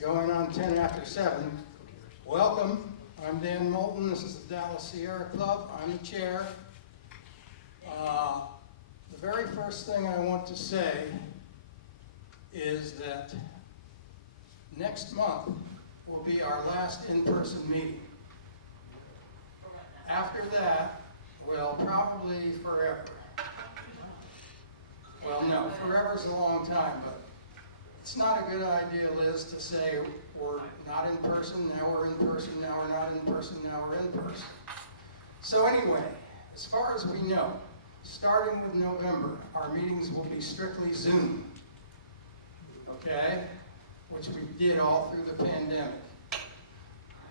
going on 10 after 7. Welcome. I'm Dan Moulton. This is the Dallas Sierra Club. I'm the chair. The very first thing I want to say is that next month will be our last in-person meeting. After that, well, probably forever. Well, no, forever is a long time, but it's not a good idea, Liz, to say we're not in person, now we're in person, now we're not in person, now we're in person. So anyway, as far as we know, starting with November, our meetings will be strictly Zoom, okay? Which we did all through the pandemic.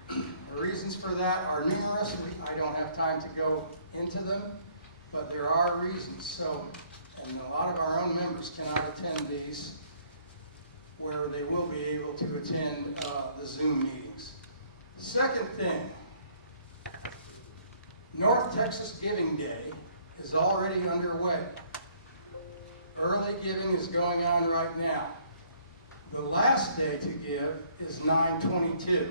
The reasons for that are numerous. I don't have time to go into them, but there are reasons. So, and a lot of our own members cannot attend these, where they will be able to attend the Zoom meetings. Second thing, North Texas Giving Day is already underway. Early giving is going on right now. The last day to give is 9/22.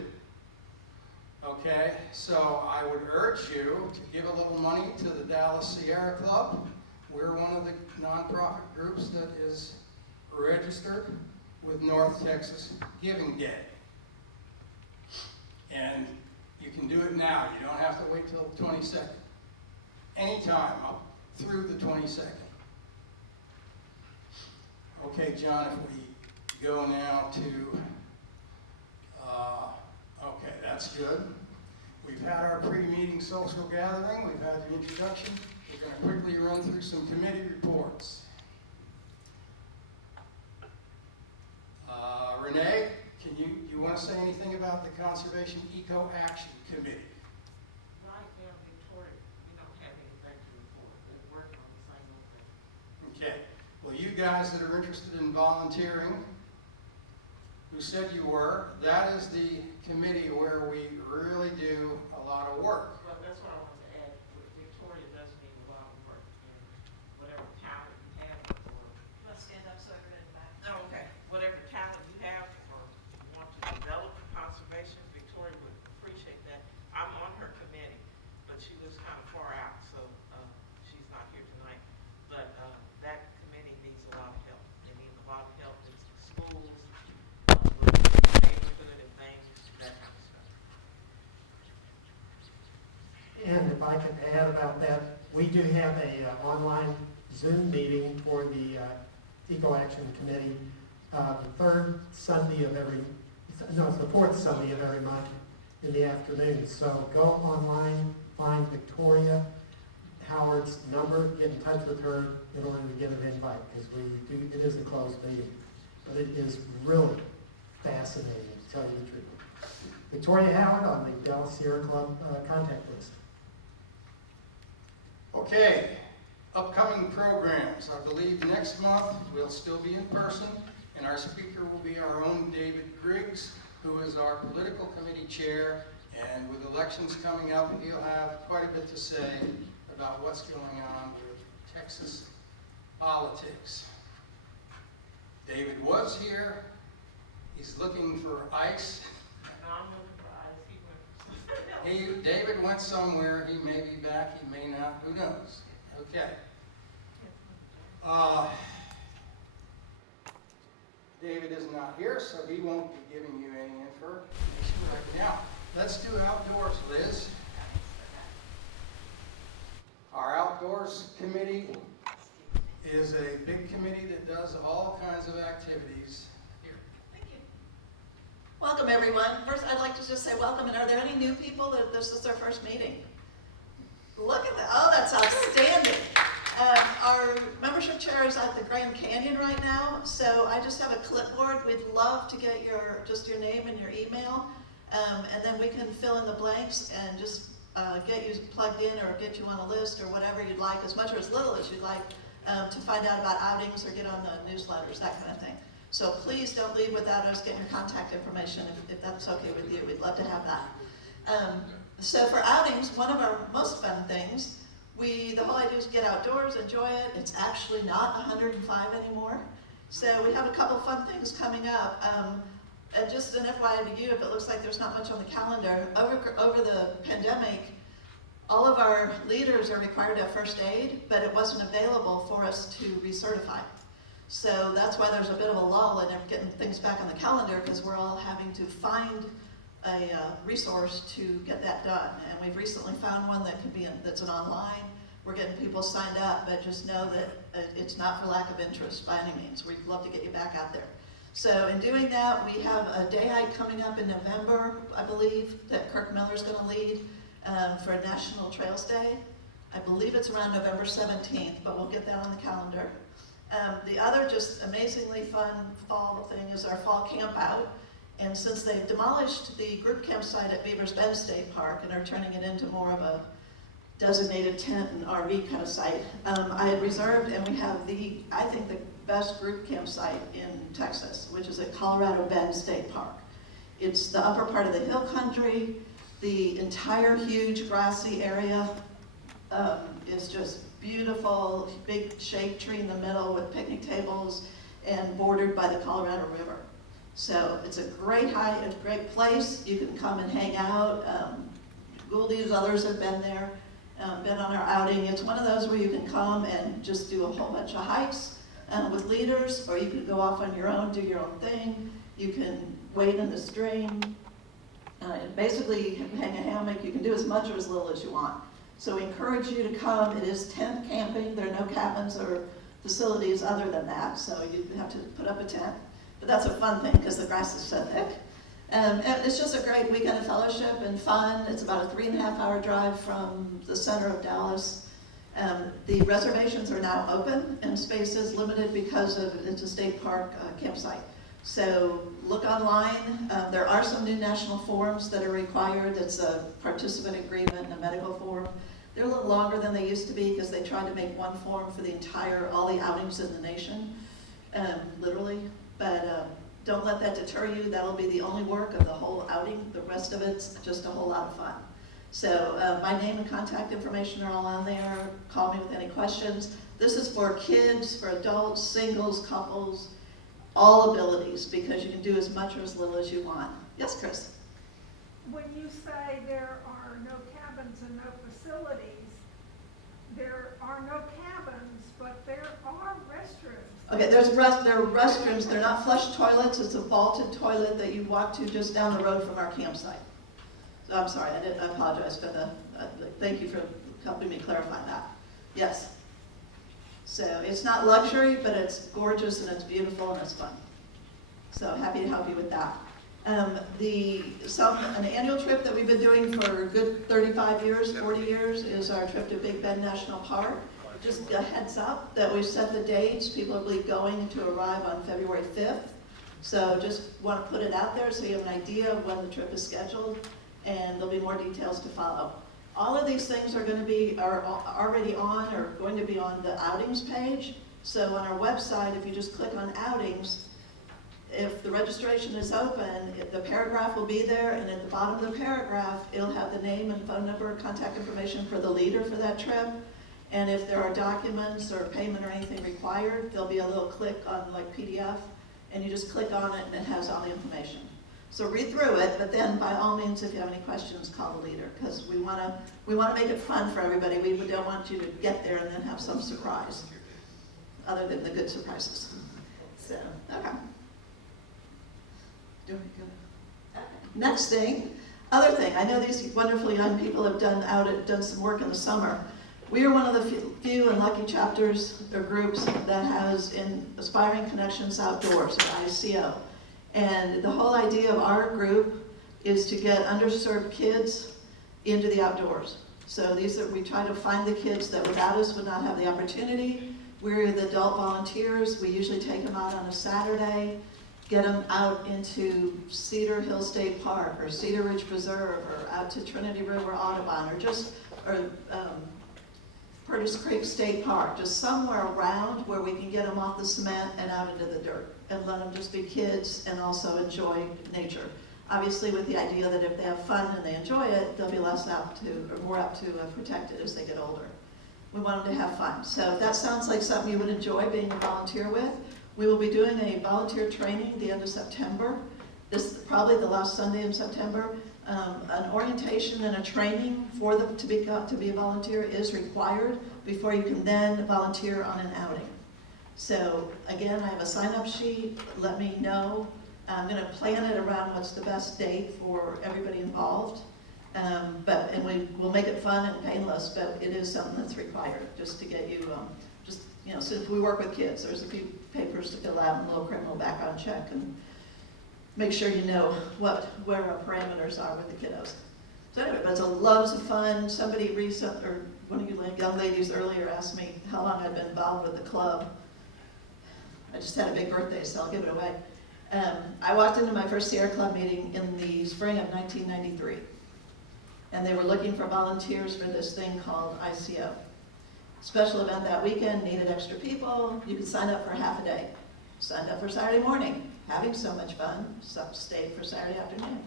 Okay, so I would urge you to give a little money to the Dallas Sierra Club. We're one of the nonprofit groups that is registered with North Texas Giving Day. And you can do it now. You don't have to wait till the 22nd. Anytime up through the 22nd. Okay, John, if we go now to, okay, that's good. We've had our pre-meeting social gathering. We've had the introduction. We're going to quickly run through some committee reports. Renee, can you want to say anything about the Conservation Eco Action Committee? Right now, Victoria, we don't have anything to report. We're working on the same old thing. Okay. Well, you guys that are interested in volunteering, who said you were, that is the committee where we really do a lot of work. Well, that's what I wanted to add. Victoria does need a lot of work, and whatever talent you have, or You want to stand up so I can read it back? oh, okay, whatever talent you have or want to develop for conservation, Victoria would appreciate that. I'm on her committee, but she lives kind of far out, so she's not here tonight. But that committee needs a lot of help. They need a lot of help in schools, neighborhood and things, that kind of stuff. And if I could add about that, we do have a online Zoom meeting for the Eco Action Committee the third Sunday of every, no, it's the fourth Sunday of every month in the afternoon. So go online, find Victoria Howard's number, get in touch with her in order to get an invite, because it is a closed meeting. But it is really fascinating, to tell you the truth. Victoria Howard on the Dallas Sierra Club contact list. Okay, upcoming programs. I believe next month we'll still be in person, and our speaker will be our own David Griggs, who is our political committee chair, and with elections coming up, he'll have quite a bit to say about what's going on with Texas politics. David was here. He's looking for ice. No, I'm looking for ice. He went. David went somewhere. He may be back. He may not. Who knows? Okay. David is not here, so he won't be giving you any information right now. Let's do outdoors, Liz. Our outdoors committee is a big committee that does all kinds of activities. Here. Thank you. Welcome, everyone. First, I'd like to just say welcome. And are there any new people that this is their first meeting? Look at that. Oh, that's outstanding. Our membership chair is at the Grand Canyon right now, so I just have a clipboard. We'd love to get your name and your email, and then we can fill in the blanks and just get you plugged in or get you on a list or whatever you'd like, as much or as little as you'd like, to find out about outings or get on the newsletters, that kind of thing. So please don't leave without us getting your contact information if that's okay with you. We'd love to have that. So for outings, one of our most fun things, the whole idea is get outdoors, enjoy it. It's actually not 105 anymore. So we have a couple fun things coming up. And just an FYI to you, if it looks like there's not much on the calendar, over the pandemic, all of our leaders are required to have first aid, but it wasn't available for us to recertify. So that's why there's a bit of a lull in getting things back on the calendar, because we're all having to find a resource to get that done. And we've recently found one that that's an online. We're getting people signed up, but just know that it's not for lack of interest by any means. We'd love to get you back out there. So in doing that, we have a day hike coming up in November, I believe, that Kirk Miller's going to lead for National Trails Day. I believe it's around November 17th, but we'll get that on the calendar. The other just amazingly fun fall thing is our fall camp out. And since they've demolished the group campsite at Beavers Bend State Park and are turning it into more of a designated tent and RV kind of site, I had reserved, and we have I think the best group campsite in Texas, which is at Colorado Bend State Park. It's the upper part of the hill country. The entire huge grassy area is just beautiful, big shade tree in the middle with picnic tables and bordered by the Colorado River. So it's a great hike, it's a great place. You can come and hang out. Gouldies, others have been there, been on our outing. It's one of those where you can come and just do a whole bunch of hikes with leaders, or you can go off on your own, do your own thing. You can wade in the stream, and basically hang a hammock. You can do as much or as little as you want. So we encourage you to come. It is tent camping. There are no cabins or facilities other than that, so you have to put up a tent. But that's a fun thing because the grass is so thick. And it's just a great weekend of fellowship and fun. It's about a 3.5-hour drive from the center of Dallas. The reservations are now open and space is limited because it's a state park campsite. So look online. There are some new national forms that are required. It's a participant agreement and a medical form. They're a little longer than they used to be because they tried to make one form for all the outings in the nation, literally. But don't let that deter you. That'll be the only work of the whole outing. The rest of it's just a whole lot of fun. So my name and contact information are all on there. Call me with any questions. This is for kids, for adults, singles, couples, all abilities, because you can do as much or as little as you want. Yes, Chris? When you say there are no cabins and no facilities, there are no cabins, but there are restrooms. Okay, there are restrooms. They're not flush toilets. It's a vaulted toilet that you walk to just down the road from our campsite. So I'm sorry, I apologize for thank you for helping me clarify that. Yes. So it's not luxury, but it's gorgeous and it's beautiful and it's fun. So happy to help you with that. An annual trip that we've been doing for a good 35 years, 40 years, is our trip to Big Bend National Park. Just a heads up that we've set the dates. People will be going to arrive on February 5th. So just want to put it out there so you have an idea of when the trip is scheduled, and there'll be more details to follow. All of these things are already on or going to be on the outings page. So on our website, if you just click on outings, if the registration is open, the paragraph will be there, and at the bottom of the paragraph, it'll have the name and phone number, contact information for the leader for that trip. And if there are documents or payment or anything required, there'll be a little click on like PDF, and you just click on it and it has all the information. So read through it, but then by all means, if you have any questions, call the leader, because we want to make it fun for everybody. We don't want you to get there and then have some surprise, other than the good surprises. So, okay. Next thing, other thing, I know these wonderful young people have done some work in the summer. We are one of the few and lucky chapters or groups that has Aspiring Connections Outdoors, or ICO. And the whole idea of our group is to get underserved kids into the outdoors. So we try to find the kids that without us would not have the opportunity. We're the adult volunteers. We usually take them out on a Saturday, get them out into Cedar Hill State Park or Cedar Ridge Preserve or out to Trinity River Audubon or Curtis Creek State Park, just somewhere around where we can get them off the cement and out into the dirt and let them just be kids and also enjoy nature. Obviously with the idea that if they have fun and they enjoy it, they'll be more apt to protect it as they get older. We want them to have fun. So if that sounds like something you would enjoy being a volunteer with, we will be doing a volunteer training at the end of September. this is probably the last Sunday in September. An orientation and a training for the, to be a volunteer is required before you can then volunteer on an outing. So again, I have a sign-up sheet. Let me know. I'm going to plan it around what's the best date for everybody involved. And we'll make it fun and painless, but it is something that's required just to get you, since we work with kids, there's a few papers to fill out and a little criminal background check and make sure you know where our parameters are with the kiddos. So anyway, but it's loads of fun. Somebody one of you young ladies earlier asked me how long I've been involved with the club. I just had a big birthday, so I'll give it away. I walked into my first Sierra Club meeting in the spring of 1993. And they were looking for volunteers for this thing called ICO. Special event that weekend, needed extra people. You could sign up for half a day. Signed up for Saturday morning, having so much fun. Stayed for Saturday afternoon.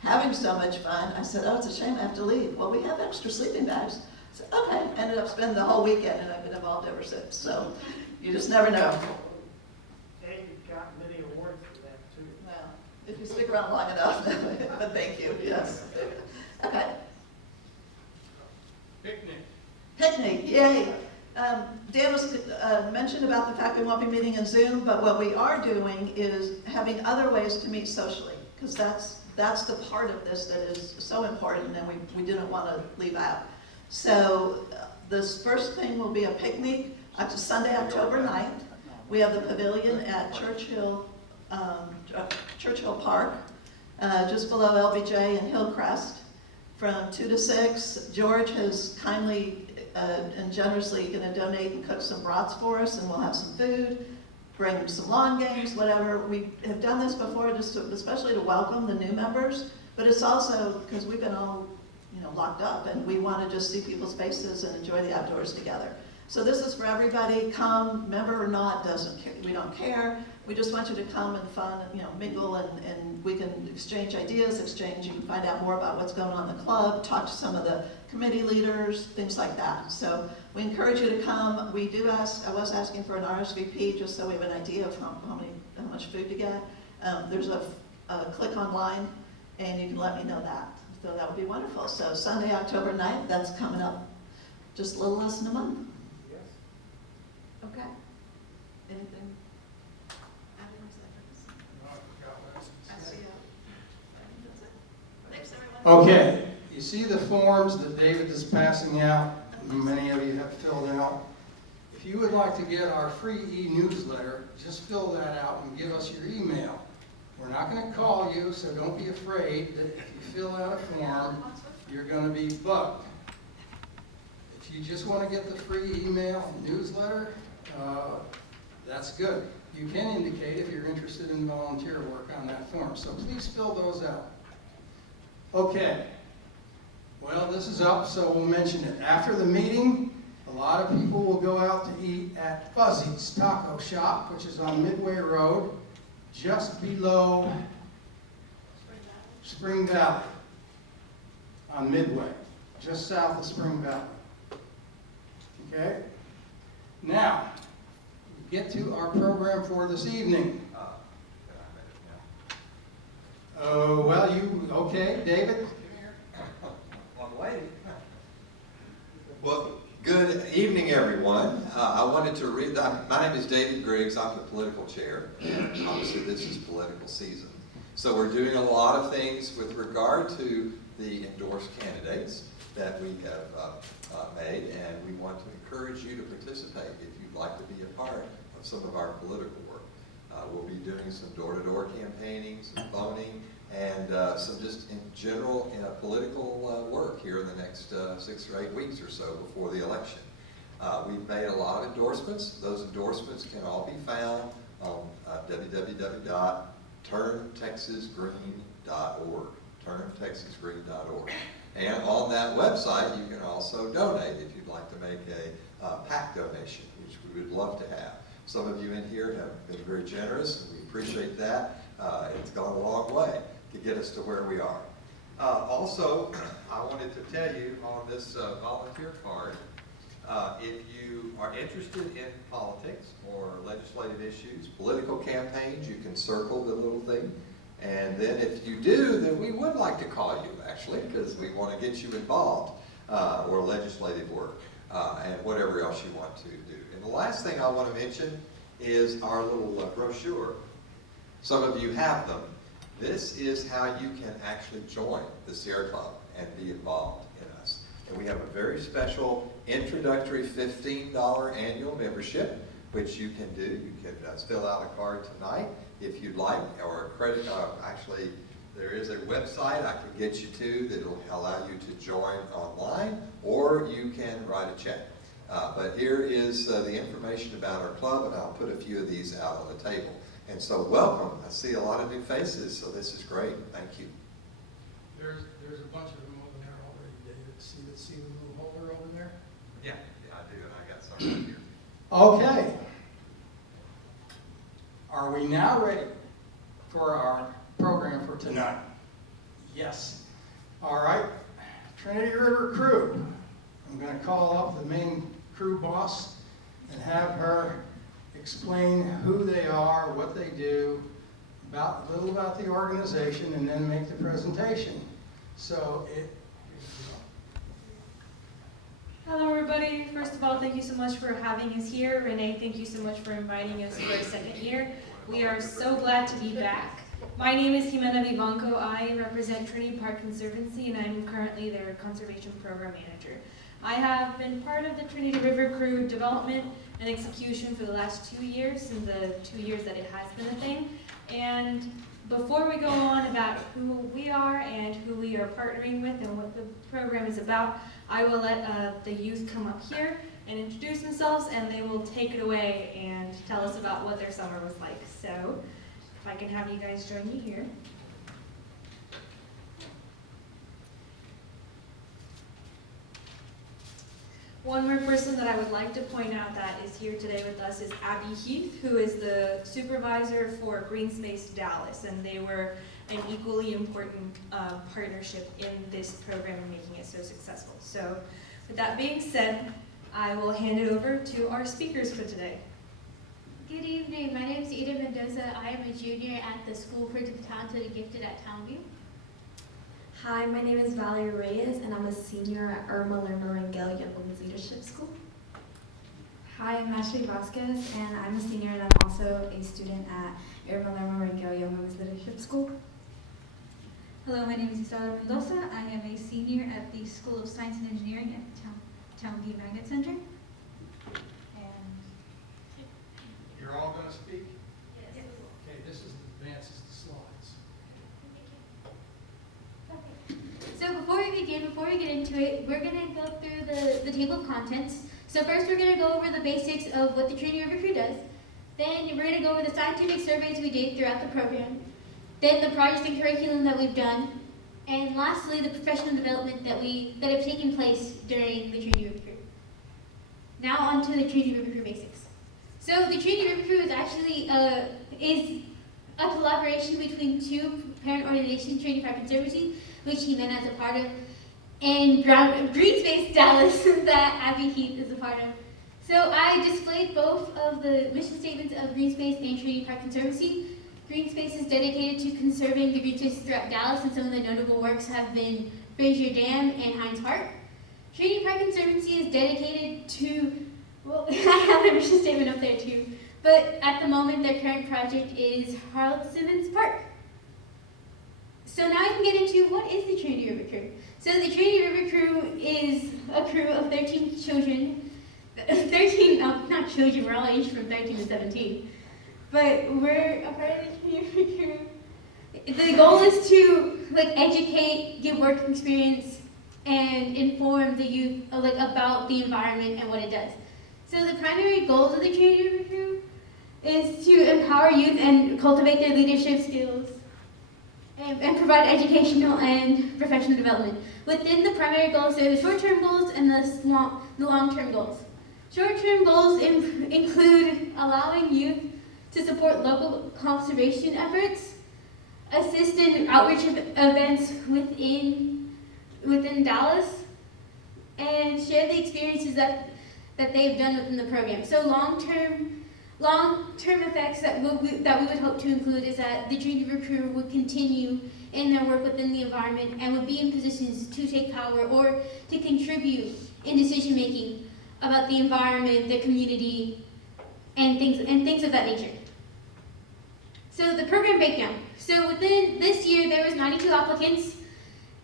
Having so much fun, I said, oh, it's a shame I have to leave. Well, we have extra sleeping bags. I said, okay. Ended up spending the whole weekend, and I've been involved ever since. So you just never know. And you've got many awards for that, too. Well, if you stick around long enough, but thank you, yes. Okay. Picnic, yay. Dan was mentioned about the fact we won't be meeting in Zoom, but what we are doing is having other ways to meet socially, because that's the part of this that is so important and we didn't want to leave out. So this first thing will be a picnic, Sunday, October 9th. We have the pavilion at Churchill Park, just below LBJ and Hillcrest. From 2 to 6, George has kindly and generously going to donate and cook some brats for us, and we'll have some food, bring some lawn games, whatever. We have done this before, especially to welcome the new members, but it's also because we've been all locked up, and we want to just see people's faces and enjoy the outdoors together. So this is for everybody. Come, member or not, doesn't care. We don't care. We just want you to come and fun, mingle, and we can exchange ideas, you can find out more about what's going on in the club, talk to some of the committee leaders, things like that. So we encourage you to come. We do I was asking for an RSVP just so we have an idea of how much food to get. There's a click online, and you can let me know that. So that would be wonderful. So Sunday, October 9th, that's coming up just a little less than a month. Yes. Okay. Anything? Okay, you see the forms that David is passing out, many of you have filled out. If you would like to get our free e-newsletter, just fill that out and give us your email. We're not going to call you, so don't be afraid that if you fill out a form, you're going to be bugged. If you just want to get the free email newsletter, that's good. You can indicate if you're interested in volunteer work on that form, so please fill those out. Okay, well, this is up, so we'll mention it. After the meeting, a lot of people will go out to eat at Fuzzy's Taco Shop, which is on Midway Road, just below Spring Valley, on Midway, just south of Spring Valley. Okay? Now, we get to our program for this evening. Okay, David? I'm waiting. Well, good evening, everyone. I wanted to read that. My name is David Griggs. I'm the political chair, and obviously this is political season. So we're doing a lot of things with regard to the endorsed candidates that we have made, and we want to encourage you to participate if you'd like to be a part of some of our political work. We'll be doing some door-to-door campaigning, some phoning, and some just in general political work here in the next 6 or 8 weeks or so before the election. We've made a lot of endorsements. Those endorsements can all be found on www.turntexasgreen.org, turntexasgreen.org. And on that website, you can also donate if you'd like to make a PAC donation, which we would love to have. Some of you in here have been very generous, and we appreciate that. It's gone a long way to get us to where we are. Also, I wanted to tell you on this volunteer card, if you are interested in politics or legislative issues, political campaigns, you can circle the little thing, And then if you do, then we would like to call you, actually, because we want to get you involved, or legislative work, and whatever else you want to do. And the last thing I want to mention is our little brochure. Some of you have them. This is how you can actually join the Sierra Club and be involved in us. And we have a very special introductory $15 annual membership, which you can do. You can fill out a card tonight if you'd like, or a credit. Actually, there is a website I can get you to that will allow you to join online, or you can write a check. But here is the information about our club, and I'll put a few of these out on the table. And so welcome. I see a lot of new faces, so this is great. Thank you. There's a bunch of them over there already, David. See the little holder over there? Yeah, I do, and I got some right here. Okay. Are we now ready for our program for tonight? Yes. All right. Trinity River Crew. I'm going to call up the main crew boss and have her explain who they are, what they do, a little about the organization, and then make the presentation. So Hello everybody. First of all, thank you so much for having us here. Renee, thank you so much for inviting us for a second year. We are so glad to be back. My name is Jimena Vivanco. I represent Trinity Park Conservancy, and I'm currently their Conservation Program Manager. I have been part of the Trinity River Crew development and execution for the last 2 years, in the 2 years that it has been a thing. And before we go on about who we are and who we are partnering with and what the program is about, I will let the youth come up here and introduce themselves, and they will take it away and tell us about what their summer was like. So, if I can have you guys join me here. One more person that I would like to point out that is here today with us is Abby Heath, who is the supervisor for Green Space Dallas, and they were an equally important partnership in this program and making it so successful. So with that being said, I will hand it over to our speakers for today. Good evening, my name is Ida Mendoza. I am a junior at the School for the Talented and Gifted at Townview. Hi, my name is Valerie Reyes, and I'm a senior at Irma Lerner Rangel Young Women's Leadership School. Hi, I'm Ashley Vasquez, and I'm a senior, and I'm also a student at Irma Lerner Rangel Young Women's Leadership School. Hello, my name is Isabella Mendoza. I am a senior at the School of Science and Engineering at Townview Magnet Center. And you're all going to speak? yes. Okay, this advances the slides. So before we get into it, we're going to go through the table of contents. So first we're going to go over the basics of what the Trinity River Crew does. Then we're going to go over the scientific surveys we did throughout the program. Then the projects and curriculum that we've done. And lastly, the professional development that have taken place during the Trinity River Crew. Now on to the Trinity River Crew basics. So the Trinity River Crew is actually is a collaboration between two parent organizations, Trinity Park Conservancy, which Jimena is a part of, and Green Space Dallas that Abby Heath is a part of. So I displayed both of the mission statements of Green Space and Trinity Park Conservancy. Green Space is dedicated to conserving the green spaces throughout Dallas, and some of the notable works have been Frazier Dam and Hines Park. Trinity Park Conservancy is dedicated to, well, I have their mission statement up there too, but at the moment their current project is Harold Simmons Park. So now I can get into what is the Trinity River Crew. So the Trinity River Crew is a crew of 13 children. 13, not children, we're all aged from 13 to 17. But we're a part of the Trinity River Crew. The goal is to educate, give work experience, and inform the youth about the environment and what it does. So the primary goals of the Trinity River Crew is to empower youth and cultivate their leadership skills, and provide educational and professional development. Within the primary goals, there are the short-term goals and the long-term goals. Short-term goals include allowing youth to support local conservation efforts, assist in outreach events within Dallas, and share the experiences that they've done within the program. So long-term long-term effects that we would hope to include is that the Trinity River crew would continue in their work within the environment and would be in positions to take power or to contribute in decision-making about the environment, the community, and things of that nature. So the program breakdown. So within this year, there was 92 applicants,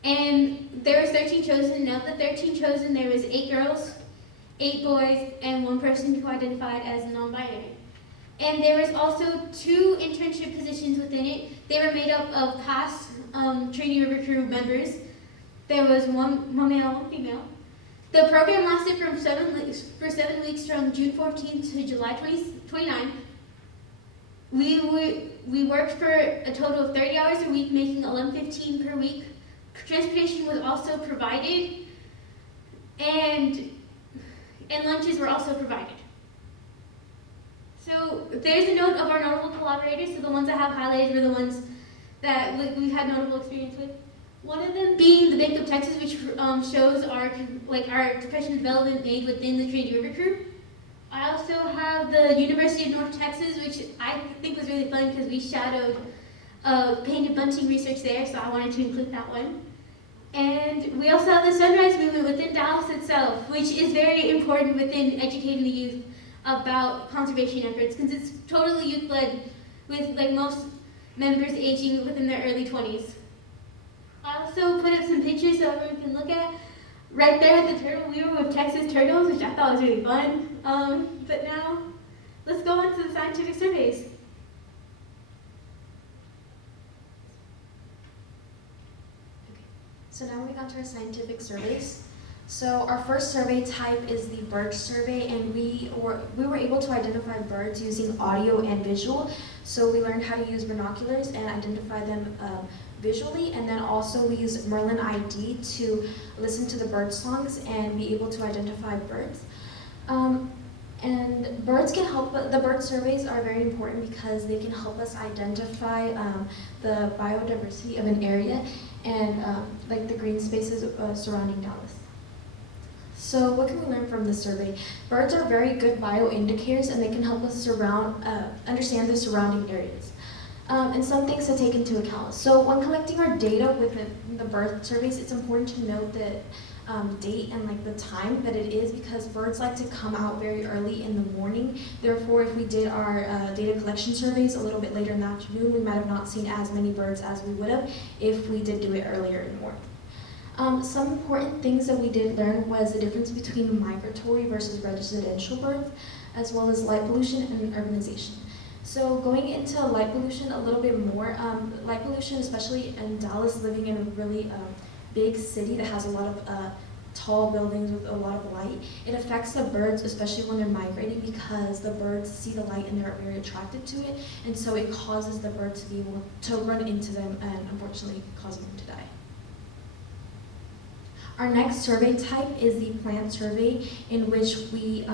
and there was 13 chosen. Of the 13 chosen, there was 8 girls, 8 boys, and 1 person who identified as non-binary. And there was also 2 internship positions within it. They were made up of past Trinity River crew members. There was one male, 1 female. The program lasted for 7 weeks from June 14th to July 29th. We worked for a total of 30 hours a week, making $11.15 per week. Transportation was also provided, and lunches were also provided. So there's a note of our notable collaborators. So the ones that have highlighted were the ones that we had notable experience with. One of them being the Bank of Texas, which shows our professional development made within the Trinity River crew. I also have the University of North Texas, which I think was really fun because we shadowed painted bunting research there, so I wanted to include that one. And we also have the Sunrise Movement within Dallas itself, which is very important within educating the youth about conservation efforts, because it's totally youth-led, with most members aging within their early 20s. I also put up some pictures so everyone can look at. Right there with the turtle, we were with Texas turtles, which I thought was really fun. But now, let's go on to the scientific surveys. So now moving on to our scientific surveys. So our first survey type is the bird survey, and we were able to identify birds using audio and visual. So we learned how to use binoculars and identify them visually, and then also we used Merlin ID to listen to the bird songs and be able to identify birds. And birds can help, the bird surveys are very important because they can help us identify the biodiversity of an area and like the green spaces surrounding Dallas. So what can we learn from this survey? Birds are very good bioindicators, and they can help us understand the surrounding areas. And some things to take into account. So when collecting our data with the bird surveys, it's important to note the date and the time that it is, because birds like to come out very early in the morning. Therefore, if we did our data collection surveys a little bit later in the afternoon, we might have not seen as many birds as we would have if we did do it earlier in the morning. Some important things that we did learn was the difference between migratory versus residential birds, as well as light pollution and urbanization. So going into light pollution a little bit more, light pollution, especially in Dallas, living in a really big city that has a lot of tall buildings with a lot of light, it affects the birds, especially when they're migrating, because the birds see the light and they're very attracted to it, and so it causes the birds to be able to run into them and unfortunately causing them to die. Our next survey type is the plant survey, in which we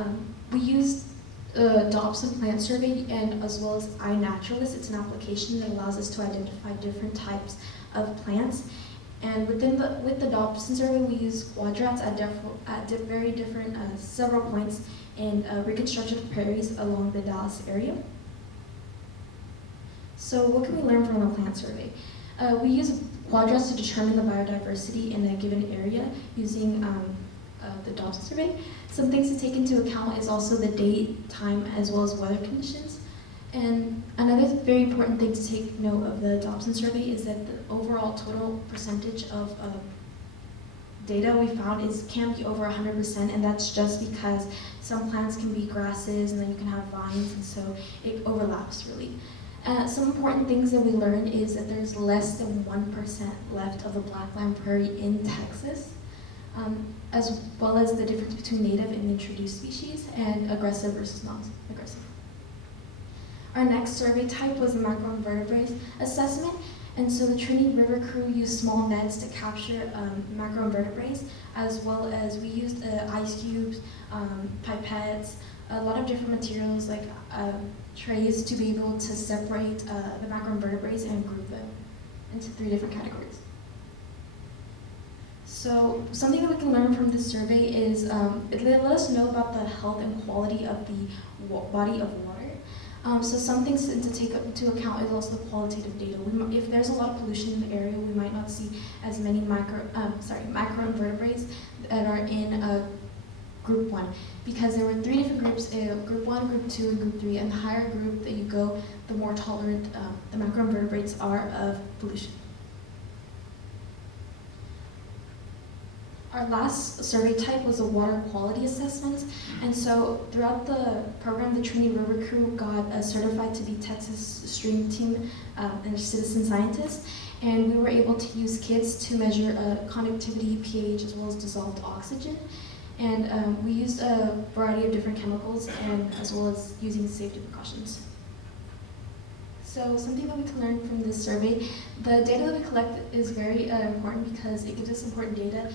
use Dobson Plant Survey and as well as iNaturalist. It's an application that allows us to identify different types of plants. And with the Dobson Survey, we use quadrats at very different several points in reconstructed prairies along the Dallas area. So what can we learn from a plant survey? We use quadrats to determine the biodiversity in a given area using the Dobson Survey. Some things to take into account is also the date, time, as well as weather conditions. And another very important thing to take note of the Dobson Survey is that the overall total percentage of data we found can be over 100%, and that's just because some plants can be grasses and then you can have vines, and so it overlaps really. Some important things that we learned is that there's less than 1% left of the blackline prairie in Texas, as well as the difference between native and introduced species and aggressive versus non-aggressive. Our next survey type was the macroinvertebrates assessment, and so the Trinity River crew used small nets to capture macroinvertebrates, as well as we used ice cubes, pipettes, a lot of different materials like trays to be able to separate the macroinvertebrates and group them into 3 different categories. So something that we can learn from this survey is it let us know about the health and quality of the body of water. So some things to take into account is also the qualitative data. If there's a lot of pollution in the area, we might not see as many macroinvertebrates that are in group 1, because there were 3 different groups, group 1, group 2, and group 3, and the higher group that you go, the more tolerant the macroinvertebrates are of pollution. Our last survey type was a water quality assessment, and so throughout the program, the Trinity River Crew got certified to be Texas Stream Team and citizen scientists, and we were able to use kits to measure conductivity, pH, as well as dissolved oxygen, and we used a variety of different chemicals, and as well as using safety precautions. So something that we can learn from this survey, the data that we collect is very important because it gives us important data.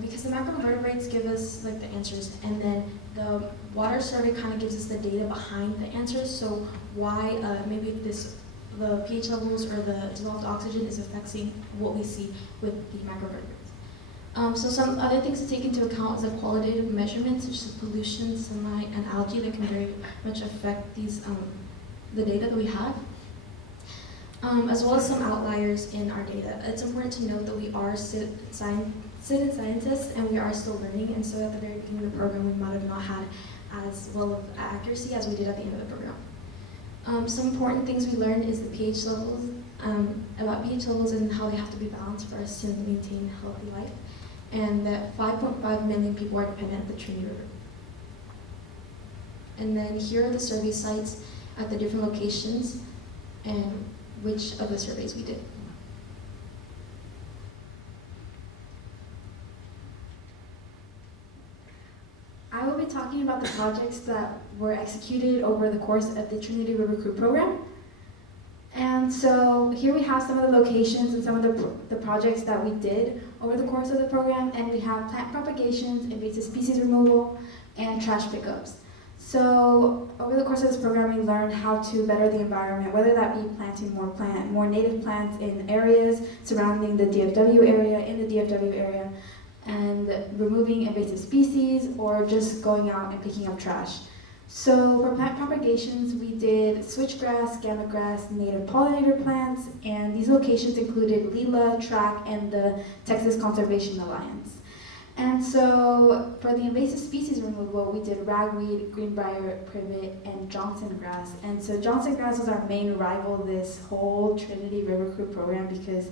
Because the macroinvertebrates give us like the answers, and then the water survey kind of gives us the data behind the answers. So why maybe the pH levels or the dissolved oxygen is affecting what we see with the macroinvertebrates. So some other things to take into account is the qualitative measurements, such as pollution, sunlight, and algae that can very much affect these the data that we have. As well as some outliers in our data. It's important to note that we are citizen scientists and we are still learning, and so at the very beginning of the program we might have not had as well of accuracy as we did at the end of the program. Some important things we learned is the pH levels, about pH levels and how they have to be balanced for us to maintain a healthy life, and that 5.5 million people are dependent on the Trinity River. And then here are the survey sites at the different locations and which of the surveys we did. I will be talking about the projects that were executed over the course of the Trinity River Crew program. And so here we have some of the locations and some of the projects that we did over the course of the program, and we have plant propagations, invasive species removal, and trash pickups. So over the course of this program, we learned how to better the environment, whether that be planting more native plants in areas surrounding the DFW area, and removing invasive species, or just going out and picking up trash. So for plant propagations, we did switchgrass, gamagrass, native pollinator plants, and these locations included Lila, Track, and the Texas Conservation Alliance. And so for the invasive species removal, we did ragweed, greenbrier, privet, and Johnson grass. And so Johnson grass was our main rival this whole Trinity River Crew program because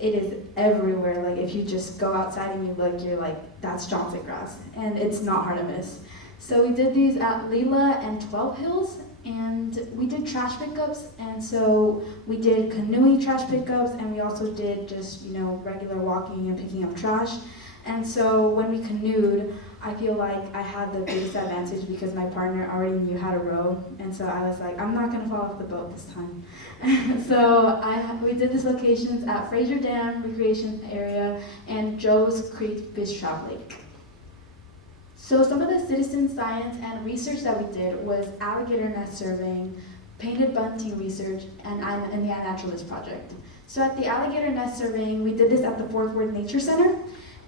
it is everywhere. Like if you just go outside and you look, you're like, that's Johnson grass. And it's not hard to miss. So we did these at Lila and 12 Hills, and we did trash pickups. And so we did canoeing trash pickups, and we also did just, regular walking and picking up trash. And so when we canoed, I feel like I had the biggest advantage because my partner already knew how to row. And so I was like, I'm not gonna fall off the boat this time. So we did these locations at Fraser Dam Recreation Area and Joe's Creek Fish Trap Lake. So some of the citizen science and research that we did was alligator nest surveying, painted bunting research, and the iNaturalist project. So at the alligator nest surveying, we did this at the Fort Worth Nature Center.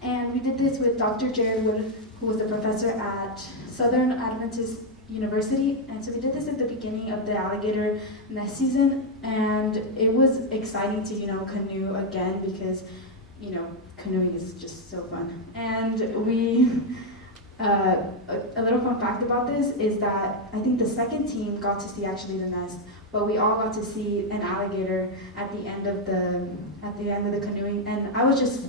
And we did this with Dr. Jared Wood, who was a professor at Southern Adventist University. And so we did this at the beginning of the alligator nest season. And it was exciting to, canoe again because, canoeing is just so fun. And we, a little fun fact about this is that I think the second team got to see actually the nest, but we all got to see an alligator at the end of the canoeing. And I was just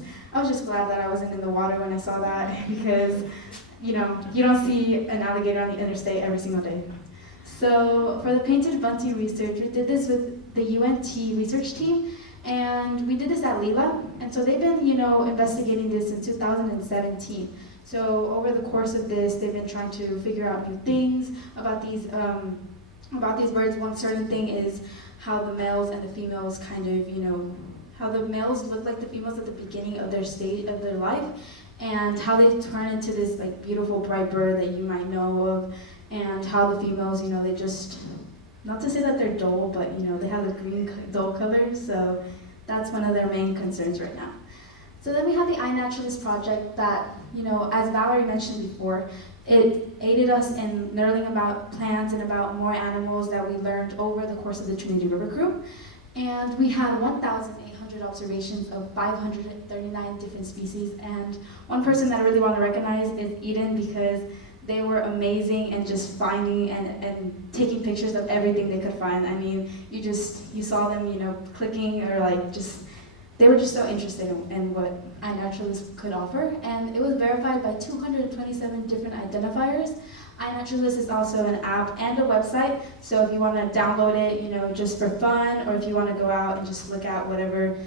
glad that I wasn't in the water when I saw that because, you don't see an alligator on the interstate every single day. So for the painted bunting research, we did this with the UNT research team, and we did this at Lila. And so they've been, investigating this since 2017. So over the course of this, they've been trying to figure out new things about these birds. One certain thing is how the males and the females kind of, how the males look like the females at the beginning of their stage of their life, and how they turn into this like beautiful bright bird that you might know of, and how the females, they just, not to say that they're dull, but they have the green dull color, so that's one of their main concerns right now. So then we have the iNaturalist project that, as Valerie mentioned before, it aided us in learning about plants and about more animals that we learned over the course of the Trinity River Crew. And we had 1,800 observations of 539 different species. And one person that I really want to recognize is Eden, because they were amazing and just finding and taking pictures of everything they could find. I mean, you saw them, clicking or they were just so interested in what iNaturalist could offer. And it was verified by 227 different identifiers. iNaturalist is also an app and a website, so if you want to download it, just for fun, or if you want to go out and just look at whatever,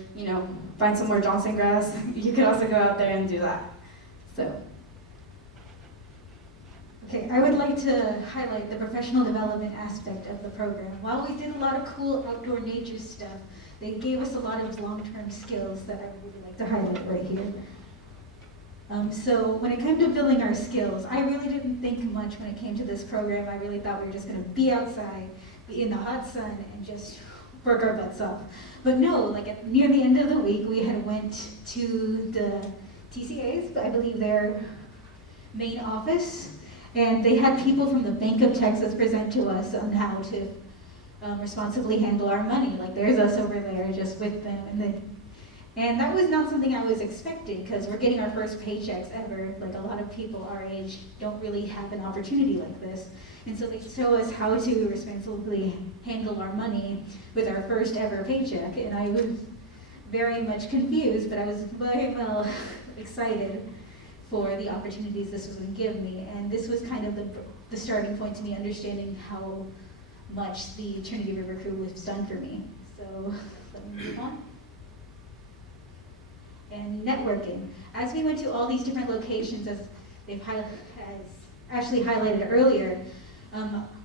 find some more Johnson grass, you can also go out there and do that. So. Okay, I would like to highlight the professional development aspect of the program. While we did a lot of cool outdoor nature stuff, they gave us a lot of long-term skills that I would really like to highlight right here. So when it came to building our skills, I really didn't think much when it came to this program. I really thought we were just going to be outside, be in the hot sun, and just work our butts off. But no, near the end of the week, we had went to the TCA's, I believe their main office, and they had people from the Bank of Texas present to us on how to responsibly handle our money. There's us over there just with them, and that was not something I was expecting, because we're getting our first paychecks ever. A lot of people our age don't really have an opportunity like this. And so they show us how to responsibly handle our money with our first ever paycheck. And I was very much confused, but I was very well excited for the opportunities this was going to give me. And this was kind of the starting point to me understanding how much the Trinity River Crew was done for me. So let me move on. And networking. As we went to all these different locations, as Ashley highlighted earlier,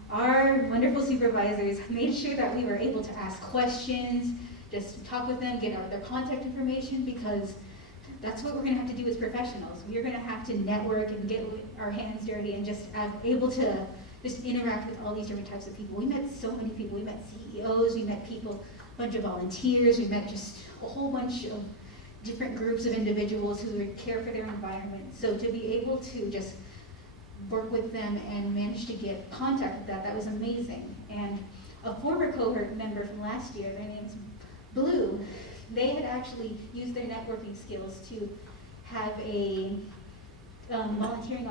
our wonderful supervisors made sure that we were able to ask questions, just talk with them, get their contact information, because that's what we're going to have to do as professionals. We're going to have to network and get our hands dirty and just able to just interact with all these different types of people. We met so many people. We met CEOs, we met people, a bunch of volunteers, we met just a whole bunch of different groups of individuals who would care for their environment. So to be able to just work with them and manage to get contact with that was amazing. And a former cohort member from last year, their name's Blue, they had actually used their networking skills to have a long-term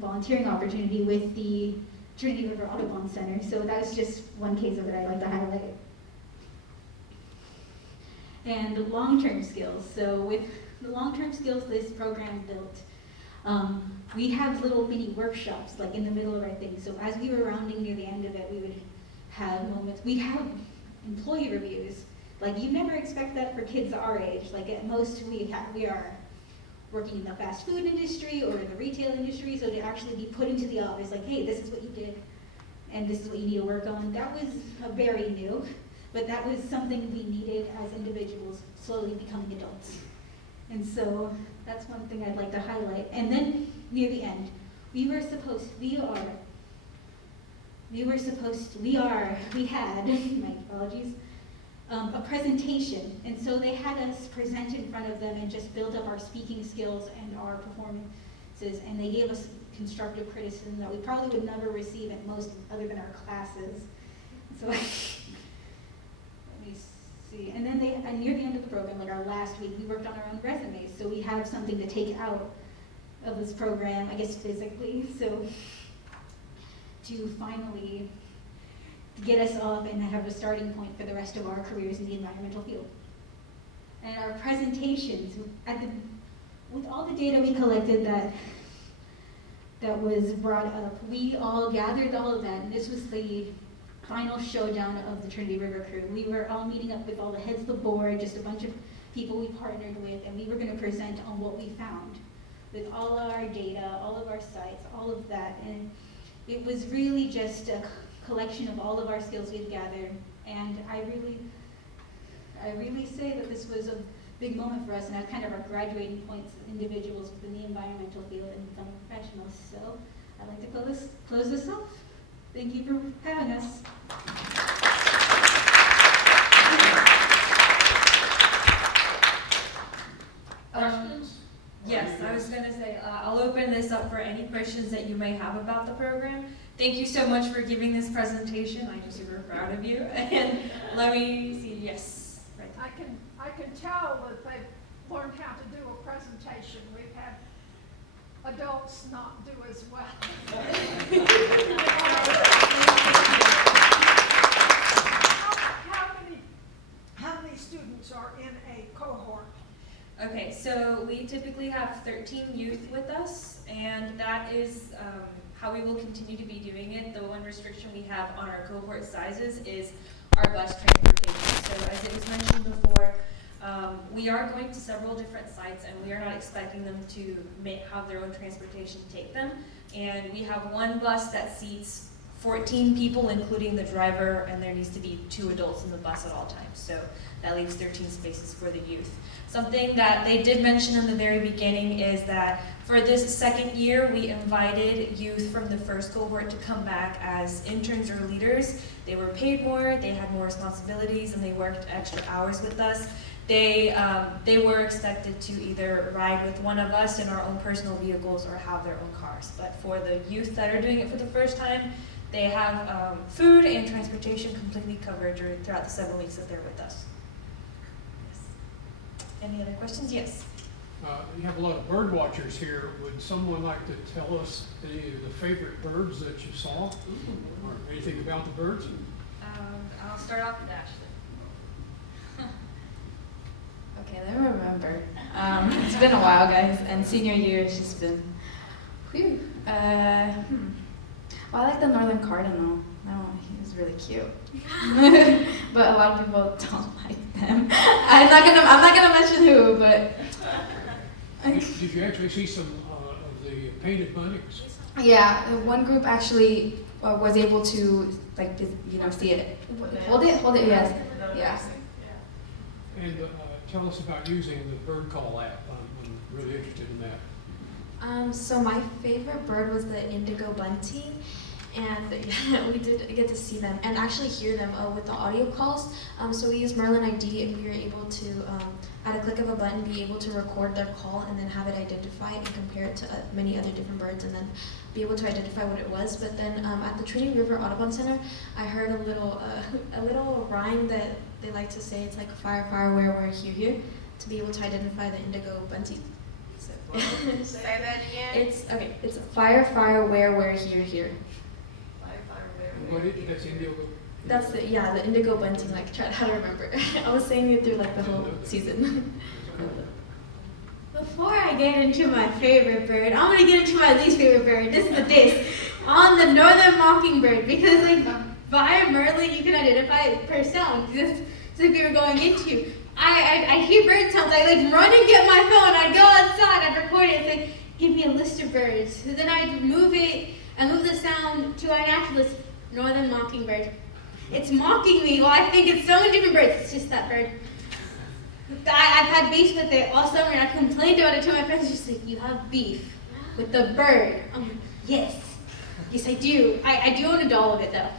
volunteering opportunity with the Trinity River Audubon Center. So that was just one case of it I'd like to highlight. And long-term skills. So with the long-term skills this program built, we have little mini workshops in the middle of our thing. So as we were rounding near the end of it, we would have moments. We'd have employee reviews. You never expect that for kids our age. At most we are working in the fast food industry or in the retail industry, so to actually be put into the office, hey, this is what you did, and this is what you need to work on, that was very new. But that was something we needed as individuals slowly becoming adults. And so that's one thing I'd like to highlight. And then near the end, we had, my apologies, a presentation. And so they had us present in front of them and just build up our speaking skills and our performances. And they gave us constructive criticism that we probably would never receive at most other than our classes. So and then near the end of the program, our last week, we worked on our own resumes. So we have something to take out of this program, I guess physically, so to finally get us off and have a starting point for the rest of our careers in the environmental field. And our presentations, with all the data we collected that was brought up, we all gathered all of that, and this was the final showdown of the Trinity River Crew. We were all meeting up with all the heads of the board, just a bunch of people we partnered with, and we were going to present on what we found with all our data, all of our sites, all of that. And it was really just a collection of all of our skills we've gathered. And I really say that this was a big moment for us, and kind of our graduating points as individuals within the environmental field and becoming professionals. So I'd like to close this off. Thank you for having us. up for any questions that you may have about the program. Thank you so much for giving this presentation. I'm super proud of you. And let me see, yes. Right. I can tell that they've learned how to do a presentation. We've had adults not do as well. How many students are in a cohort? Okay, so we typically have 13 youth with us, and that is how we will continue to be doing it. The one restriction we have on our cohort sizes is our bus transportation. So as it was mentioned before, we are going to several different sites, and we are not expecting them to have their own transportation take them. And we have one bus that seats 14 people, including the driver, and there needs to be 2 adults in the bus at all times. So that leaves 13 spaces for the youth. Something that they did mention in the very beginning is that for this second year, we invited youth from the first cohort to come back as interns or leaders. They were paid more, they had more responsibilities, and they worked extra hours with us. They were expected to either ride with one of us in our own personal vehicles or have their own cars. But for the youth that are doing it for the first time, they have food and transportation completely covered throughout the 7 weeks that they're with us. Yes. Any other questions? Yes. You have a lot of bird watchers here. Would someone like to tell us any of the favorite birds that you saw, or anything about the birds? I'll start off with Ashley. Okay, let me remember. It's been a while, guys, and senior year has just been, whew. Well, I like the northern cardinal. He was really cute. But a lot of people don't like them. I'm not gonna mention who, but. Did you actually see some of the painted bunnies? Yeah, one group actually was able to, see it. Hold it, yes. Yeah. And tell us about using the bird call app. I'm really interested in that. So my favorite bird was the indigo bunting, and we did get to see them and actually hear them with the audio calls. So we used Merlin ID, and we were able to, at a click of a button, be able to record their call and then have it identify and compare it to many other different birds, and then be able to identify what it was. But then at the Trinity River Audubon Center, I heard a little rhyme that they like to say. It's like fire, fire, where, here, here, to be able to identify the indigo bunting. So. Say that again? It's fire, fire, where, here, here. That's indigo. That's the indigo bunting. Try how to remember. I was saying it through the whole season. Before I get into my favorite bird, I'm gonna get into my least favorite bird. This is the disc on the northern mockingbird, because via Merlin you can identify it per sound. Just if you were going into, I hear bird sounds. I run and get my phone. I'd go outside. I'd record it. It's give me a list of birds. So then I'd move it. I move the sound to our naturalist, northern mockingbird. It's mocking me. Well, I think it's so many different birds. It's just that bird. I've had beef with it all summer, and I complained about it to my friends. Just you have beef with the bird. I'm like, yes, I do. I do own a doll of it, though.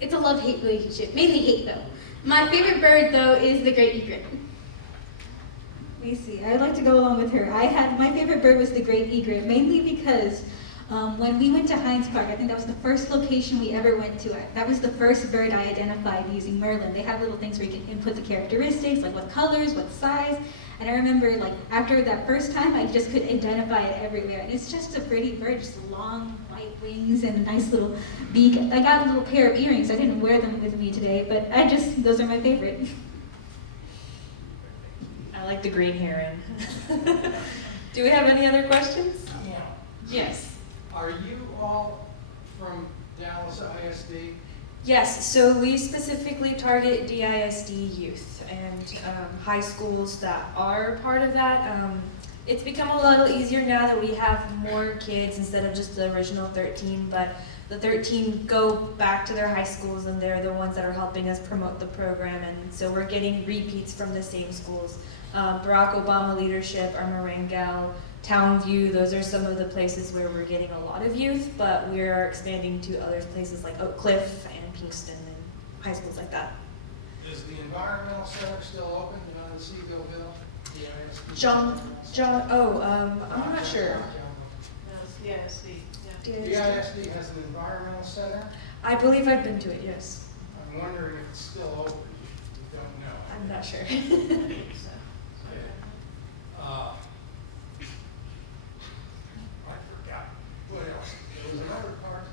It's a love-hate relationship. Mainly hate, though. My favorite bird, though, is the great egret. Let me see. I'd like to go along with her. My favorite bird was the great egret, mainly because when we went to Hines Park, I think that was the first location we ever went to. That was the first bird I identified using Merlin. They have little things where you can input the characteristics, like what colors, what size. And I remember, after that first time, I just could identify it everywhere. And it's just a pretty bird, just long white wings and a nice little beak. I got a little pair of earrings. I didn't wear them with me today, but those are my favorite. I like the green heron. Do we have any other questions? Yeah. Yes. Are you all from Dallas ISD? Yes, so we specifically target DISD youth and high schools that are part of that. It's become a little easier now that we have more kids instead of just the original 13, but the 13 go back to their high schools, and they're the ones that are helping us promote the program, and so we're getting repeats from the same schools. Barack Obama Leadership, Armorangel, Townview, those are some of the places where we're getting a lot of youth, but we're expanding to other places like Oak Cliff and Kingston and high schools like that. Is the environmental center still open in Seagoville? I'm not sure. DISD, yeah. DISD has an environmental center. I believe I've been to it, yes. I'm wondering if it's still open. You don't know. I'm not sure. I forgot. What else? There was another part.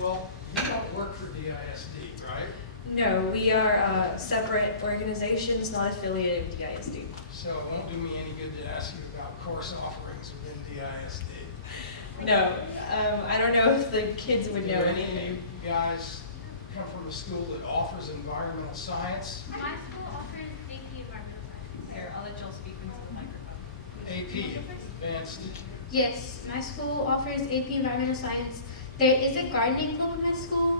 Well, you don't work for DISD, right? No, we are separate organizations not affiliated with DISD. So it won't do me any good to ask you about course offerings within DISD. No, I don't know if the kids would know Do any anything. of you guys come from a school that offers environmental science? My school offers AP environmental science. Here, I'll let Jill speak into the microphone. AP, advanced. Yes, my school offers AP environmental science. There is a gardening club in my school,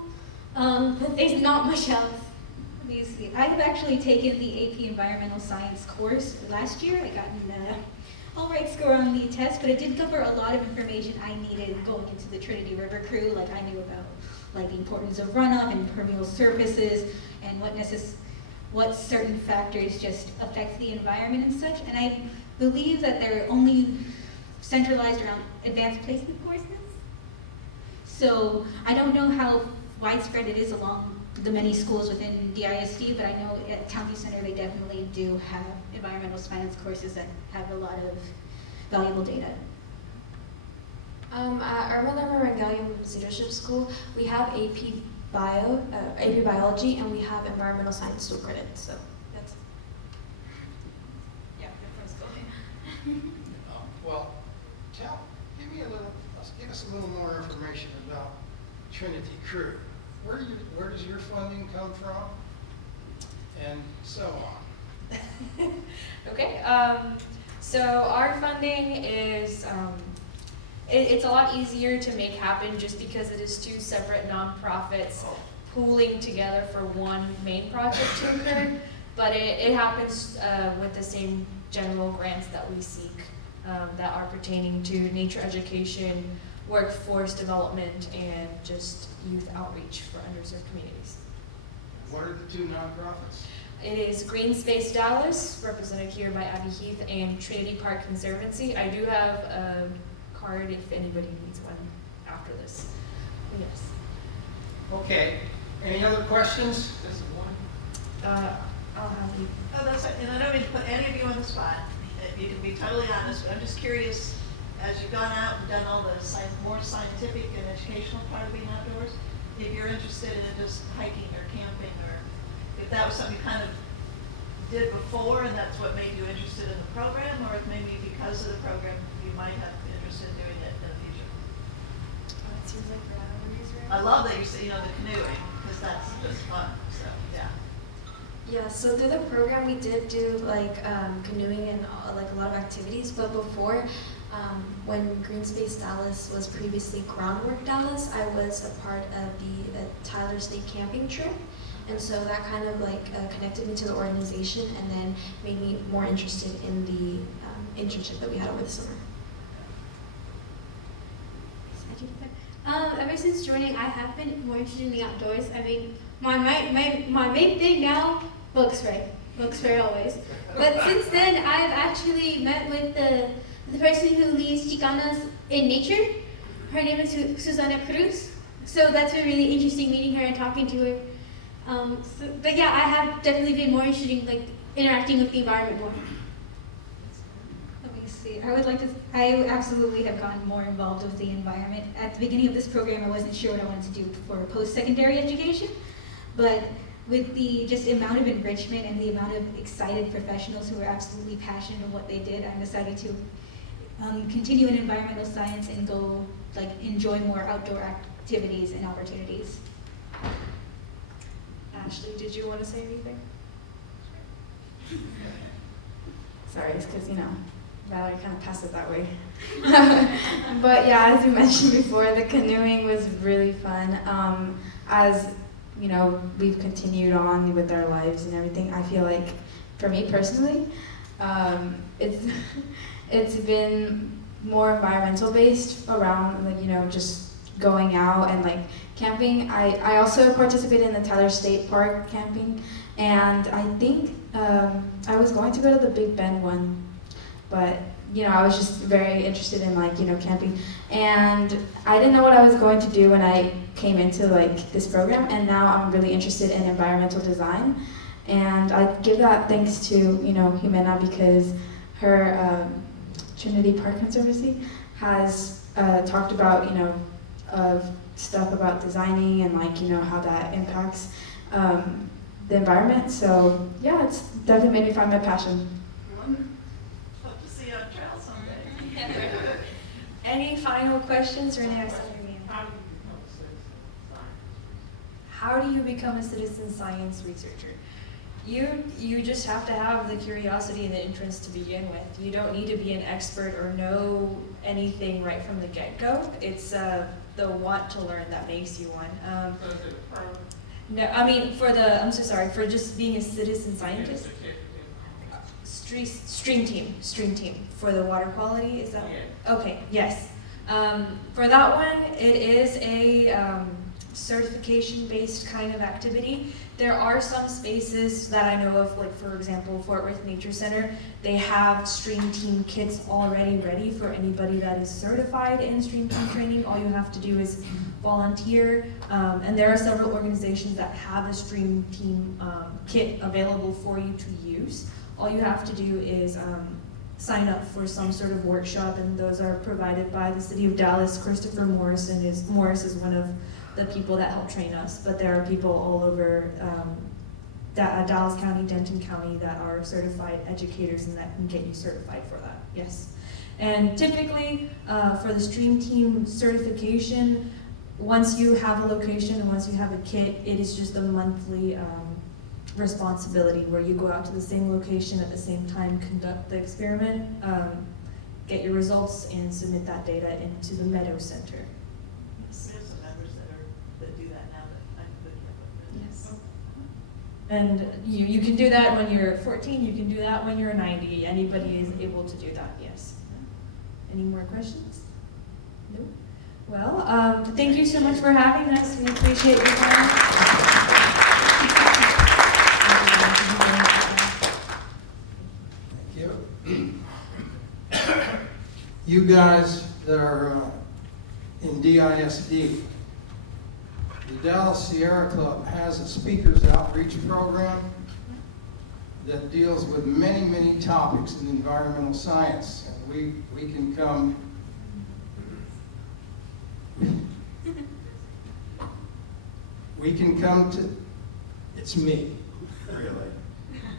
but there's not much else. Let me see. I've actually taken the AP Environmental Science course last year. I got an all-right score on the test, but it did cover a lot of information I needed going into the Trinity River crew. Like I knew about like the importance of runoff and permeable surfaces and what certain factors just affect the environment and such. And I believe that they're only centralized around advanced placement courses. So I don't know how widespread it is along the many schools within DISD, but I know at Townsview Center they definitely do have environmental science courses that have a lot of valuable data. At Irma Lerner Rangelium Leadership School, we have AP Biology, and we have environmental science dual credit. So that's different school. Well, give us a little more information about Trinity Crew. Where does your funding come from? And so on. Okay, so our funding is, it's a lot easier to make happen just because it is two separate nonprofits pooling together for one main project to occur, but it happens with the same general grants that we seek that are pertaining to nature education, workforce development, and just youth outreach for underserved communities. What are the two nonprofits? It is Green Space Dallas, represented here by Abby Heath, and Trinity Park Conservancy. I do have a card if anybody needs one after this. Yes. Okay, any other questions? I'll have you. Oh, that's right, and I don't mean to put any of you on the spot. If you can be totally honest, but I'm just curious, as you've gone out and done all the more scientific and educational part of being outdoors, if you're interested in just hiking or camping, or if that was something you kind of did before and that's what made you interested in the program, or if maybe because of the program you might have interest in doing it in the future. It seems like we're out of I love that you say, the canoeing, because that's just fun, so, yeah. Yeah, so through the program we did do like canoeing and like a lot of activities, but before, when Green Space Dallas was previously Groundwork Dallas, I was a part of the Tyler State camping trip, and so that kind of like connected me to the organization and then made me more interested in the internship that we had over the summer. Ever since joining, I have been more interested in the outdoors. I mean, my main thing now, books, right? Books for always. But since then, I've actually met with the person who leads Chicanas in Nature. Her name is Susana Cruz. So that's been really interesting meeting her and talking to her. But yeah, I have definitely been more interested in like interacting with the environment more. Let me see. I absolutely have gotten more involved with the environment. At the beginning of this program, I wasn't sure what I wanted to do for post-secondary education, but with the just amount of enrichment and the amount of excited professionals who are absolutely passionate about what they did, I decided to continue in environmental science and go like enjoy more outdoor activities and opportunities. Ashley, did you want to say anything? Sorry, it's because, Valerie kind of passed it that way. But yeah, as you mentioned before, the canoeing was really fun. As we've continued on with our lives and everything, I feel like, for me personally, it's been more environmental based around, just going out and like camping. I also participated in the Tyler State Park camping, and I think I was going to go to the Big Bend one, but I was just very interested in like camping, and I didn't know what I was going to do when I came into like this program, and now I'm really interested in environmental design, and I give that thanks to Jimena, because her Trinity Park Conservancy has talked about stuff about designing and like how that impacts the environment. So yeah, it's definitely made me find my passion. Hope to see you on trail someday. Any final questions, Renee? I saw your hand. How do you become a citizen science researcher? You just have to have the curiosity and the interest to begin with. You don't need to be an expert or know anything right from the get-go. It's the want to learn that makes you one. No, I mean I'm so sorry, for just being a citizen scientist. Stream team for the water quality, is that? Yeah. Okay, yes. For that one, it is a certification-based kind of activity. There are some spaces that I know of, like for example, Fort Worth Nature Center, they have stream team kits already ready for anybody that is certified in stream team training. All you have to do is volunteer, and there are several organizations that have a stream team kit available for you to use. All you have to do is sign up for some sort of workshop, and those are provided by the City of Dallas. Christopher Morris is one of the people that help train us, but there are people all over Dallas County, Denton County that are certified educators and that can get you certified for that, yes. And typically, for the stream team certification, once you have a location and once you have a kit, it is just a monthly responsibility where you go out to the same location at the same time, conduct the experiment, get your results, and submit that data into the Meadow Center. Yes. There's some members that do that now that I'm good with. Yes. And you can do that when you're 14, you can do that when you're 90. Anybody is able to do that, yes. Any more questions? No? Well, thank you so much for having us. We appreciate your time. You guys that are in DISD, the Dallas Sierra Club has a speakers outreach program that deals with many, many topics in environmental science. We can come to, it's me, really.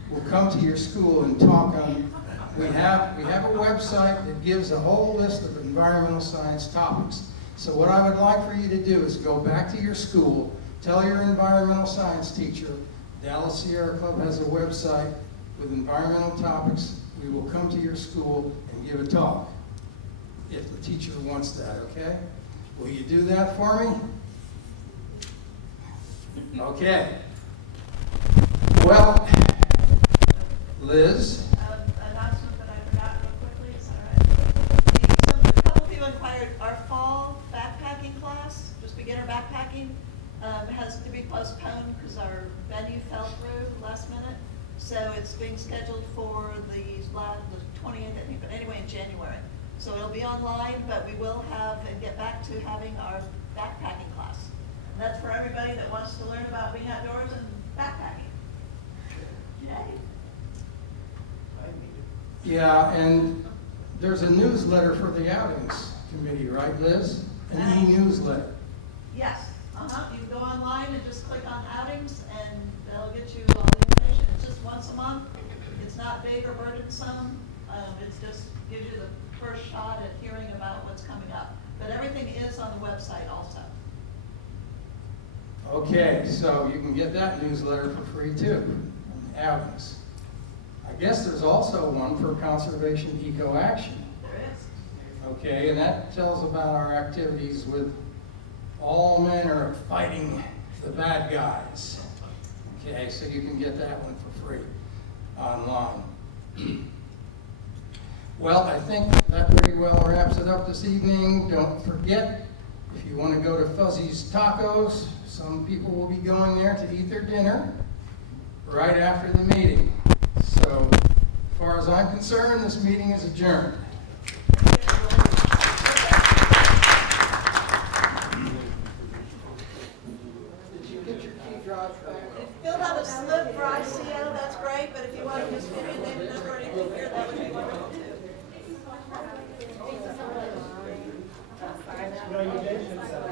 We'll come to your school and talk on, we have a website that gives a whole list of environmental science topics. So what I would like for you to do is go back to your school, tell your environmental science teacher, Dallas Sierra Club has a website with environmental topics. We will come to your school and give a talk, if the teacher wants that, okay? Will you do that for me? Okay. Well, Liz? Announcement that I forgot real quickly, is that right? A couple people inquired, our fall backpacking class, just beginner backpacking, has to be postponed because our venue fell through last minute. So it's being scheduled for the 20th, I think, but anyway, in January. So it'll be online, but we will have and get back to having our backpacking class. And that's for everybody that wants to learn about being outdoors and backpacking. Yay. Yeah, and there's a newsletter for the outings committee, right, Liz? An e-newsletter. Yes, you can go online and just click on outings and that'll get you all the information. It's just once a month. It's not big or burdensome. It's just gives you the first shot at hearing about what's coming up. But everything is on the website also. Okay, so you can get that newsletter for free too, on the outings. I guess there's also one for Conservation Eco Action. There is. Okay, and that tells about our activities with all men are fighting the bad guys. Okay, so you can get that one for free online. Well, I think that pretty well wraps it up this evening. Don't forget, If you want to go to Fuzzy's Tacos, some people will be going there to eat their dinner right after the meeting. So, as far as I'm concerned, this meeting is adjourned. Did you get your key drive back? If you filled out a slip for ICO, that's great, but if you want to just give me a name and number or anything here, that would be wonderful too. No, you did.